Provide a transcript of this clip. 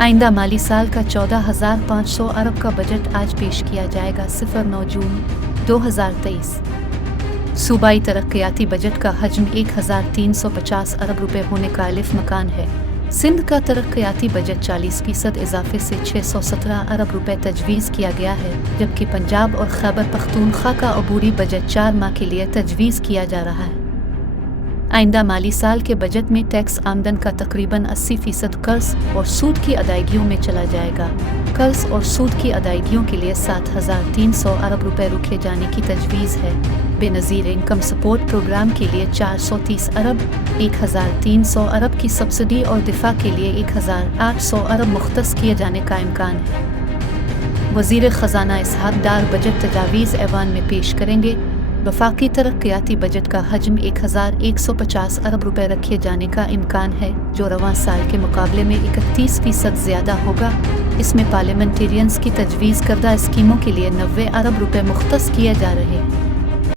आइंदा माली साल का 14,500 अरब का बजट आज पेश किया जाएगा। 9 जून 2023। सूबाई तरक्याती बजट का हजम 1,350 अरब रुपए होने का अलिफ मकान है। सिंध का तरक्याती बजट 40% इजाफे से 617 अरब रुपए तजवीज़ किया गया है, जबकि पंजाब और खैबर पख्तूनख्वा का अबूरी बजट 4 माह के लिए तजवीज़ किया जा रहा है। आइंदा माली साल के बजट में टैक्स आमदन का तकरीबन 80% कर्ज और सूद की अदायगियों में चला जाएगा। कर्ज और सूद की अदायगियों के लिए 7,300 अरब रुपए रखे जाने की तजवीज़ है। बेनज़ीर इनकम सपोर्ट प्रोग्राम के लिए 430 अरब, 1,300 अरब की सब्सिडी और दिफा के लिए 1,800 अरब मुख्तस किए जाने का इम्कान है। वज़ीर ख़ज़ाना इसहाक़ डार बजट तजावीज़ ऐवान में पेश करेंगे। वफाकी तरक्याती बजट का हजम 1,150 अरब रुपए रखे जाने का इम्कान है, जो रवां साल के मुकाबले में 31% ज़्यादा होगा। इसमें पार्लियामेंटेरियंस की तजवीज़ करदा स्कीमों के लिए 90 अरब रुपए मुख्तस किए जा रहे हैं।